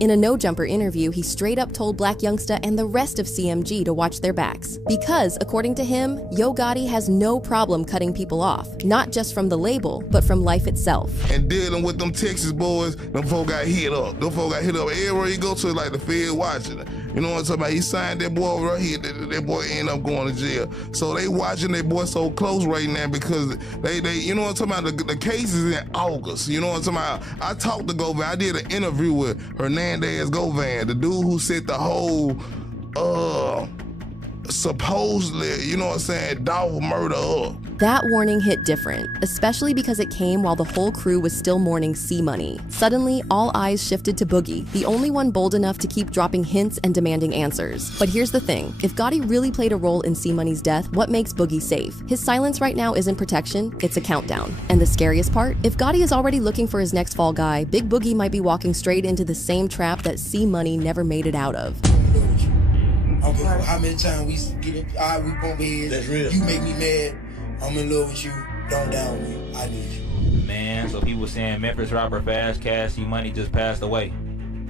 In a No Jumper interview, he straight up told Black Youngsta and the rest of CMG to watch their backs. Because, according to him, Yo Gotti has no problem cutting people off, not just from the label, but from life itself. And dealing with them Texas boys, them folk got hit up. Them folk got hit up everywhere you go to, like the Fed watching it. You know what I'm talking about? He signed that boy over here, that boy ended up going to jail. So they watching that boy so close right now because they you know what I'm talking about? The case is in August. You know what I'm talking about? I talked to Govan. I did an interview with Hernandez Govan, the dude who set the whole supposedly, you know what I'm saying, dog murder up. That warning hit different, especially because it came while the whole crew was still mourning C-Money. Suddenly, all eyes shifted to Boogie, the only one bold enough to keep dropping hints and demanding answers. But here's the thing, if Gotti really played a role in C-Money's death, what makes Boogie safe? His silence right now isn't protection, it's a countdown. And the scariest part? If Gotti is already looking for his next fall guy, Big Boogie might be walking straight into the same trap that C-Money never made it out of. I don't give a how many times we get it, we bump heads. That's real. You make me mad. I'm in love with you. Don't down me. I need you. Man, so people saying Memphis rapper Fast Cash, C-Money just passed away.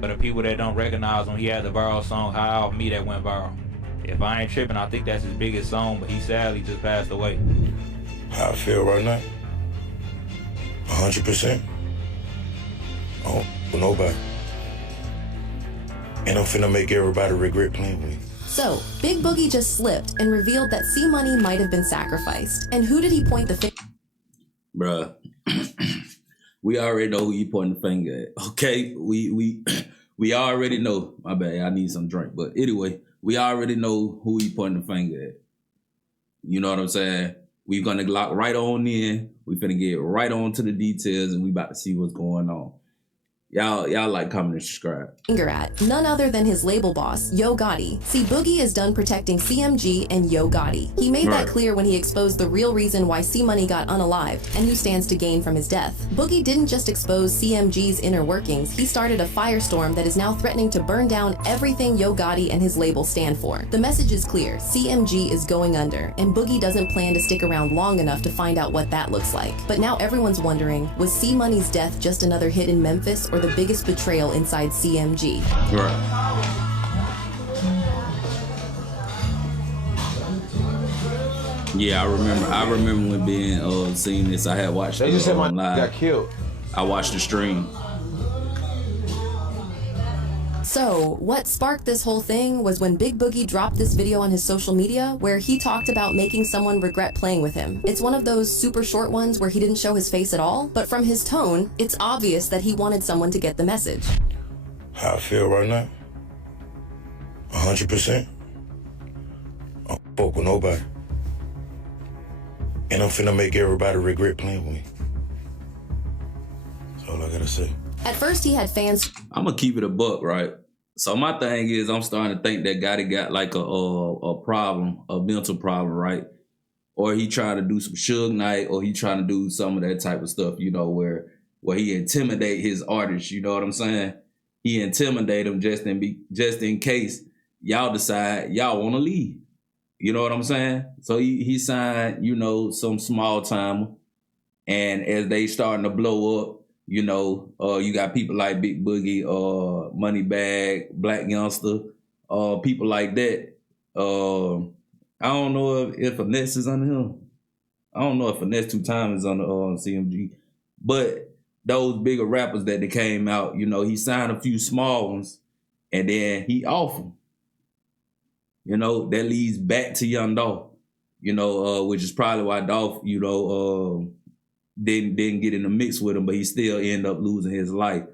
But the people that don't recognize him, he had the viral song High Off Me that went viral. If I ain't tripping, I think that's his biggest song, but he sadly just passed away. How I feel right now? 100%. I don't for nobody. And I'm finna make everybody regret playing with me. So, Big Boogie just slipped and revealed that C-Money might have been sacrificed. And who did he point the finger? Bruh, we already know who you pointing the finger at. Okay, we already know. My bad, I need some drink. But anyway, we already know who he pointing the finger at. You know what I'm saying? We're gonna lock right on in. We finna get right on to the details, and we about to see what's going on. Y'all like, comment, and subscribe. At none other than his label boss, Yo Gotti. See, Boogie is done protecting CMG and Yo Gotti. He made that clear when he exposed the real reason why C-Money got unalived and who stands to gain from his death. Boogie didn't just expose CMG's inner workings, he started a firestorm that is now threatening to burn down everything Yo Gotti and his label stand for. The message is clear, CMG is going under, and Boogie doesn't plan to stick around long enough to find out what that looks like. But now everyone's wondering, was C-Money's death just another hit in Memphis or the biggest betrayal inside CMG? Right. Yeah, I remember when being seeing this. I had watched. They just said my live. got killed. I watched the stream. So, what sparked this whole thing was when Big Boogie dropped this video on his social media where he talked about making someone regret playing with him. It's one of those super short ones where he didn't show his face at all, but from his tone, it's obvious that he wanted someone to get the message. How I feel right now? 100%. I don't fuck with nobody. And I'm finna make everybody regret playing with me. That's all I gotta say. At first, he had fans. I'm gonna keep it a buck, right? So my thing is, I'm starting to think that Gotti got like a problem, a mental problem, right? Or he trying to do some Suge Knight, or he trying to do some of that type of stuff, you know, where he intimidate his artists. You know what I'm saying? He intimidate them just in case y'all decide y'all want to leave. You know what I'm saying? So he signed, you know, some small timer, and as they starting to blow up, you know, you got people like Big Boogie, Moneybag, Black Youngster, people like that. I don't know if Finesse is under him. I don't know if Finesse 2 times is under CMG, but those bigger rappers that they came out, you know, he signed a few small ones, and then he off them. You know, that leads back to Young Dolph, you know, which is probably why Dolph, you know, didn't get in the mix with him, but he still ended up losing his life.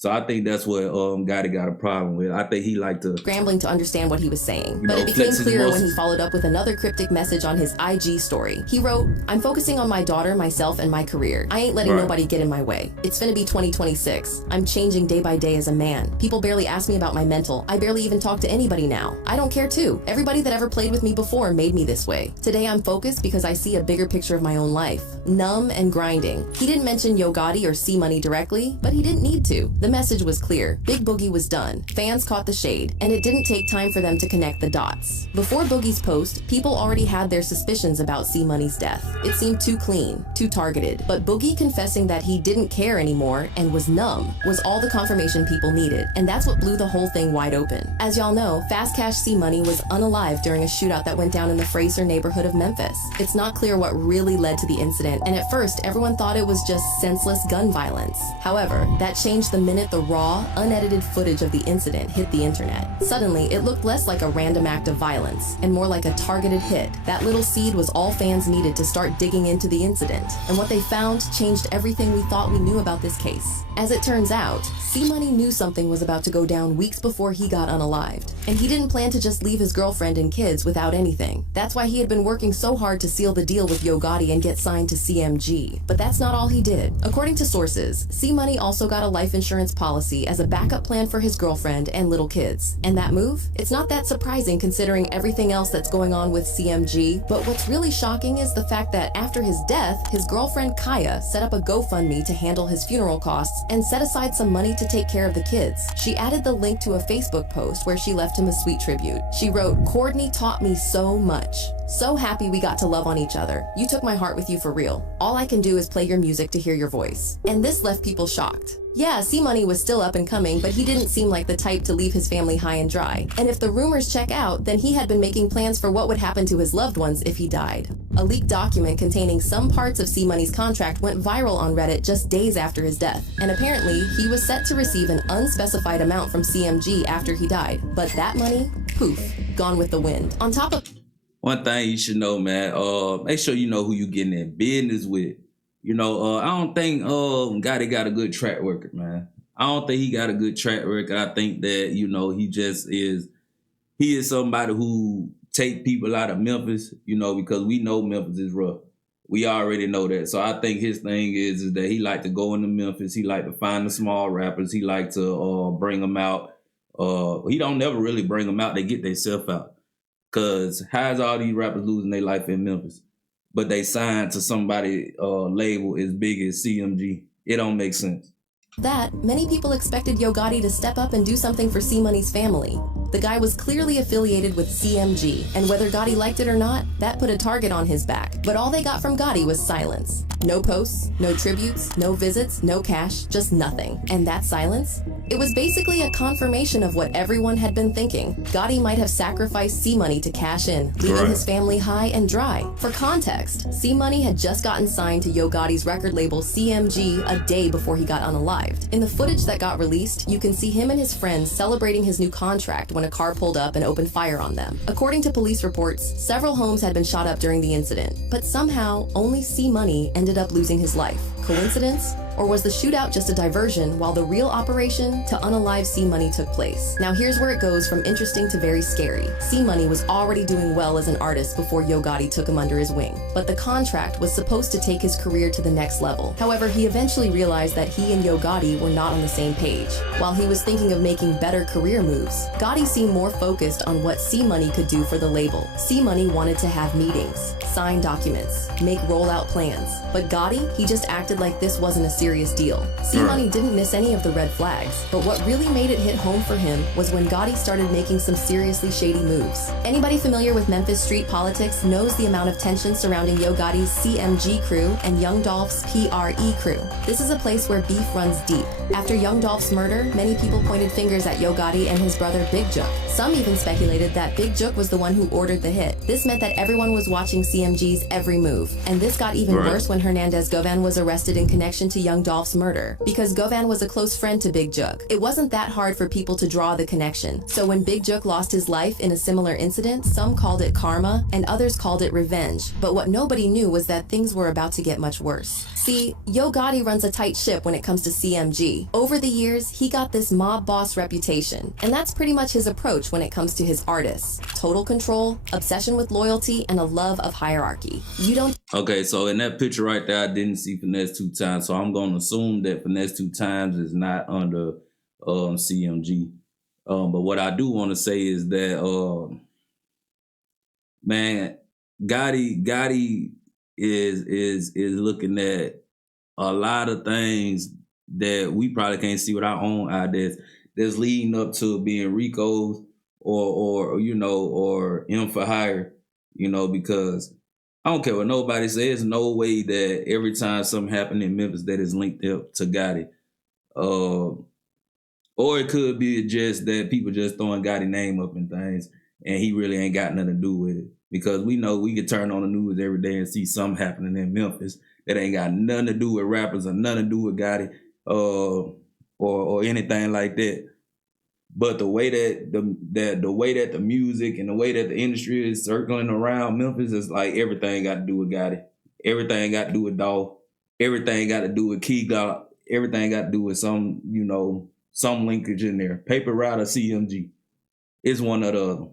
So I think that's what Gotti got a problem with. I think he liked to... Scrambling to understand what he was saying. But it became clearer when he followed up with another cryptic message on his IG story. He wrote, "I'm focusing on my daughter, myself, and my career. I ain't letting nobody get in my way. It's finna be 2026. I'm changing day by day as a man. People barely ask me about my mental. I barely even talk to anybody now. I don't care too. Everybody that ever played with me before made me this way. Today I'm focused because I see a bigger picture of my own life. Numb and grinding." He didn't mention Yo Gotti or C-Money directly, but he didn't need to. The The message was clear. Big Boogie was done. Fans caught the shade, and it didn't take time for them to connect the dots. Before Boogie's post, people already had their suspicions about C-Money's death. It seemed too clean, too targeted. But Boogie confessing that he didn't care anymore and was numb was all the confirmation people needed, and that's what blew the whole thing wide open. As y'all know, Fast Cash C-Money was unalive during a shootout that went down in the Fraser neighborhood of Memphis. It's not clear what really led to the incident, and at first, everyone thought it was just senseless gun violence. However, that changed the minute the raw, unedited footage of the incident hit the internet. Suddenly, it looked less like a random act of violence and more like a targeted hit. That little seed was all fans needed to start digging into the incident, and what they found changed everything we thought we knew about this case. As it turns out, C-Money knew something was about to go down weeks before he got unalived, and he didn't plan to just leave his girlfriend and kids without anything. That's why he had been working so hard to seal the deal with Yo Gotti and get signed to CMG. But that's not all he did. According to sources, C-Money also got a life insurance policy as a backup plan for his girlfriend and little kids. And that move? It's not that surprising considering everything else that's going on with CMG, but what's really shocking is the fact that after his death, his girlfriend Kaya set up a GoFundMe to handle his funeral costs and set aside some money to take care of the kids. She added the link to a Facebook post where she left him a sweet tribute. She wrote, "Courtney taught me so much. So happy we got to love on each other. You took my heart with you for real. All I can do is play your music to hear your voice." And this left people shocked. Yeah, C-Money was still up and coming, but he didn't seem like the type to leave his family high and dry. And if the rumors check out, then he had been making plans for what would happen to his loved ones if he died. A leaked document containing some parts of C-Money's contract went viral on Reddit just days after his death. And apparently, he was set to receive an unspecified amount from CMG after he died. But that money, poof, gone with the wind. On top of... One thing you should know, man, make sure you know who you getting in business with. You know, I don't think Gotti got a good track record, man. I don't think he got a good track record. I think that, you know, he is somebody who take people out of Memphis, you know, because we know Memphis is rough. We already know that. So I think his thing is that he like to go into Memphis. He like to find the small rappers. He like to bring them out. He don't never really bring them out. They get themselves out. Because how's all these rappers losing their life in Memphis? But they signed to somebody label as big as CMG. It don't make sense. That, many people expected Yo Gotti to step up and do something for C-Money's family. The guy was clearly affiliated with CMG, and whether Gotti liked it or not, that put a target on his back. But all they got from Gotti was silence. No posts, no tributes, no visits, no cash, just nothing. And that silence? It was basically a confirmation of what everyone had been thinking. Gotti might have sacrificed C-Money to cash in, leaving his family high and dry. For context, C-Money had just gotten signed to Yo Gotti's record label CMG a day before he got unalived. In the footage that got released, you can see him and his friends celebrating his new contract when a car pulled up and opened fire on them. According to police reports, several homes had been shot up during the incident, but somehow only C-Money ended up losing his life. Coincidence? Or was the shootout just a diversion while the real operation to unalive C-Money took place? Now here's where it goes from interesting to very scary. C-Money was already doing well as an artist before Yo Gotti took him under his wing, but the contract was supposed to take his career to the next level. However, he eventually realized that he and Yo Gotti were not on the same page. While he was thinking of making better career moves, Gotti seemed more focused on what C-Money could do for the label. C-Money wanted to have meetings, sign documents, make rollout plans. But Gotti, he just acted like this wasn't a serious deal. C-Money didn't miss any of the red flags, but what really made it hit home for him was when Gotti started making some seriously shady moves. Anybody familiar with Memphis street politics knows the amount of tension surrounding Yo Gotti's CMG crew and Young Dolph's PRE crew. This is a place where beef runs deep. After Young Dolph's murder, many people pointed fingers at Yo Gotti and his brother Big Jook. Some even speculated that Big Jook was the one who ordered the hit. This meant that everyone was watching CMG's every move. And this got even worse when Hernandez Govan was arrested in connection to Young Dolph's murder. Because Govan was a close friend to Big Jook, it wasn't that hard for people to draw the connection. So when Big Jook lost his life in a similar incident, some called it karma and others called it revenge. But what nobody knew was that things were about to get much worse. See, Yo Gotti runs a tight ship when it comes to CMG. Over the years, he got this mob boss reputation, and that's pretty much his approach when it comes to his artists. Total control, obsession with loyalty, and a love of hierarchy. You don't... Okay, so in that picture right there, I didn't see Finesse 2 Times, so I'm going to assume that Finesse 2 Times is not under CMG. But what I do want to say is that, man, Gotti is looking at a lot of things that we probably can't see with our own eyes that's leading up to being Ricos or you know, or M for hire, you know, because I don't care what nobody says. There's no way that every time something happened in Memphis that is linked up to Gotti. Or it could be just that people just throwing Gotti name up and things, and he really ain't got nothing to do with it. Because we know we could turn on the news every day and see something happening in Memphis that ain't got nothing to do with rappers or nothing to do with Gotti or anything like that. But the way that the music and the way that the industry is circling around Memphis is like everything got to do with Gotti. Everything got to do with Dolph. Everything got to do with Key Glock. Everything got to do with some, you know, some linkage in there. Paper Route or CMG. It's one or the other.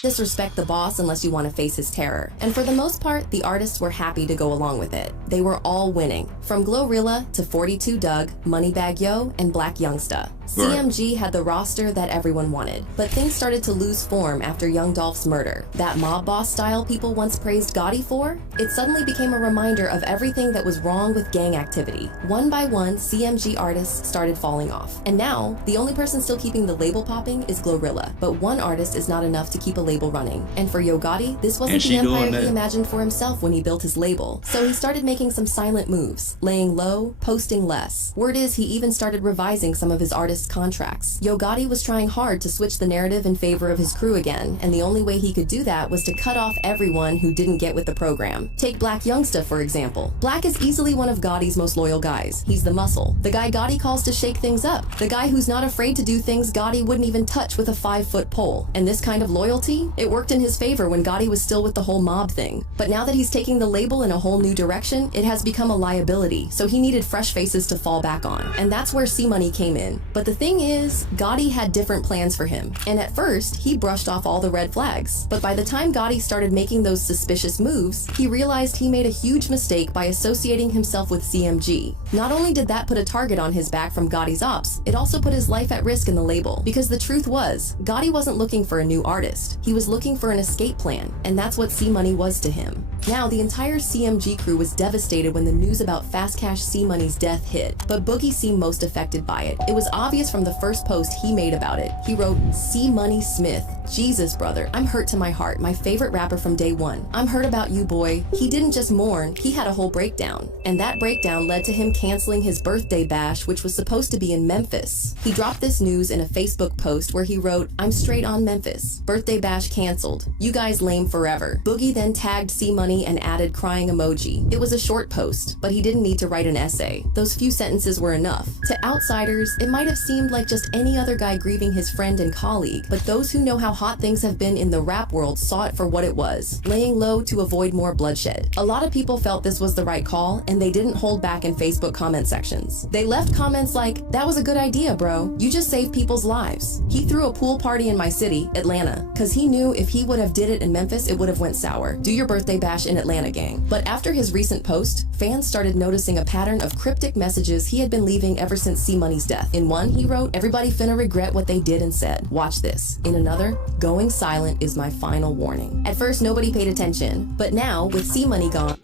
Disrespect the boss unless you want to face his terror. And for the most part, the artists were happy to go along with it. They were all winning. From Glorilla to 42 Doug, Moneybagg Yo, and Black Youngsta. CMG had the roster that everyone wanted. But things started to lose form after Young Dolph's murder. That mob boss style people once praised Gotti for, it suddenly became a reminder of everything that was wrong with gang activity. One by one, CMG artists started falling off. And now, the only person still keeping the label popping is Glorilla. But one artist is not enough to keep a label running. And for Yo Gotti, this wasn't the empire he imagined for himself when he built his label. So he started making some silent moves, laying low, posting less. Word is he even started revising some of his artists' contracts. Yo Gotti was trying hard to switch the narrative in favor of his crew again, and the only way he could do that was to cut off everyone who didn't get with the program. Take Black Youngsta, for example. Black is easily one of Gotti's most loyal guys. He's the muscle. The guy Gotti calls to shake things up. The guy who's not afraid to do things Gotti wouldn't even touch with a 5-foot pole. And this kind of loyalty, it worked in his favor when Gotti was still with the whole mob thing. But now that he's taking the label in a whole new direction, it has become a liability, so he needed fresh faces to fall back on. And that's where C-Money came in. But the thing is, Gotti had different plans for him. And at first, he brushed off all the red flags. But by the time Gotti started making those suspicious moves, he realized he made a huge mistake by associating himself with CMG. Not only did that put a target on his back from Gotti's ops, it also put his life at risk in the label. Because the truth was, Gotti wasn't looking for a new artist. He was looking for an escape plan, and that's what C-Money was to him. Now, the entire CMG crew was devastated when the news about Fast Cash C-Money's death hit, but Boogie seemed most affected by it. It was obvious from the first post he made about it. He wrote, C-Money Smith. Jesus, brother, I'm hurt to my heart, my favorite rapper from day one. I'm hurt about you, boy. He didn't just mourn, he had a whole breakdown. And that breakdown led to him canceling his birthday bash, which was supposed to be in Memphis. He dropped this news in a Facebook post where he wrote, I'm straight on Memphis. Birthday bash canceled. You guys lame forever. Boogie then tagged C-Money and added crying emoji. It was a short post, but he didn't need to write an essay. Those few sentences were enough. To outsiders, it might have seemed like just any other guy grieving his friend and colleague, but those who know how hot things have been in the rap world saw it for what it was, laying low to avoid more bloodshed. A lot of people felt this was the right call, and they didn't hold back in Facebook comment sections. They left comments like, that was a good idea, bro. You just saved people's lives. He threw a pool party in my city, Atlanta, cause he knew if he would have did it in Memphis, it would have went sour. Do your birthday bash in Atlanta, gang. But after his recent post, fans started noticing a pattern of cryptic messages he had been leaving ever since C-Money's death. In one, he wrote, everybody finna regret what they did and said. Watch this. In another, going silent is my final warning. At first, nobody paid attention, but now, with C-Money gone...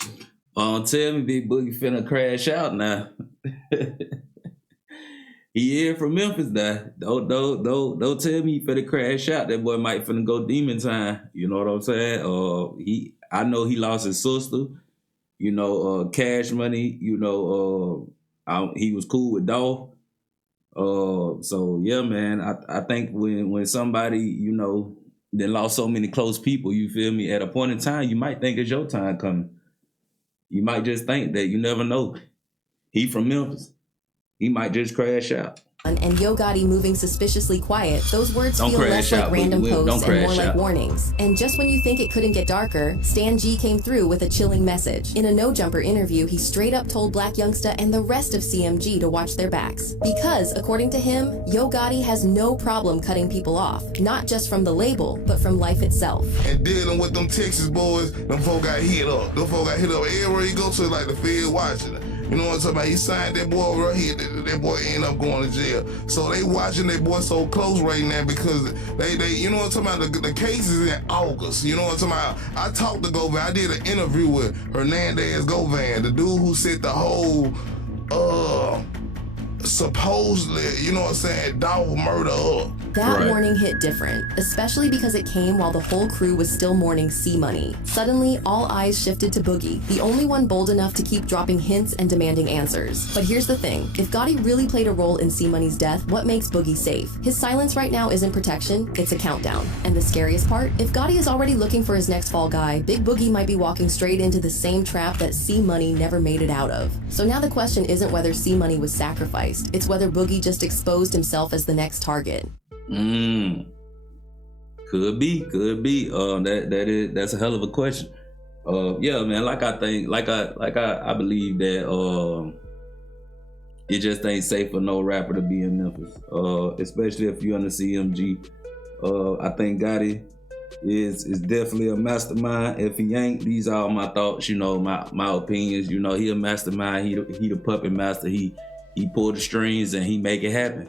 Don't tell me Big Boogie finna crash out now. He here from Memphis now. Don't tell me he finna crash out. That boy might finna go demon time. You know what I'm saying? I know he lost his sister. You know, Cash Money. You know, he was cool with Dolph. So yeah, man. I think when somebody, you know, that lost so many close people, you feel me? At a point in time, you might think it's your time coming. You might just think that, you never know. He from Memphis. He might just crash out. And Yo Gotti moving suspiciously quiet, those words Don't feel less crash like out, random Don't posts and crash more like out. warnings. And just when you think it couldn't get darker, Stan G came through with a chilling message. In a No Jumper interview, he straight up told Black Youngsta and the rest of CMG to watch their backs. Because, according to him, Yo Gotti has no problem cutting people off, not just from the label, but from life itself. And dealing with them Texas boys, them folk got hit up. Them folk got hit up everywhere you go to, like the field watching it. You know what I'm talking about? He signed that boy right here. That boy ended up going to jail. So they watching that boy so close right now because they you know what I'm talking about? The case is in August. You know what I'm talking about? I talked to Govan. I did an interview with Hernandez Govan, the dude who set the whole supposedly, you know what I'm saying, dog murder up. That Right. warning hit different, especially because it came while the whole crew was still mourning C-Money. Suddenly, all eyes shifted to Boogie, the only one bold enough to keep dropping hints and demanding answers. But here's the thing, if Gotti really played a role in C-Money's death, what makes Boogie safe? His silence right now isn't protection, it's a countdown. And the scariest part, if Gotti is already looking for his next fall guy, Big Boogie might be walking straight into the same trap that C-Money never made it out of. So now the question isn't whether C-Money was sacrificed, it's whether Boogie just exposed himself as the next target. Could be. That's a hell of a question. Yeah, man. I believe that it just ain't safe for no rapper to be in Memphis. Especially if you're under CMG. I think Gotti is definitely a mastermind. If he ain't, these are all my thoughts. You know, my opinions. You know, he a mastermind. He the puppet master. He pull the strings and he make it happen.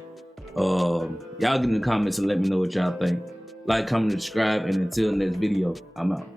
Y'all get in the comments and let me know what y'all think. Like, comment, subscribe, and until next video, I'm out.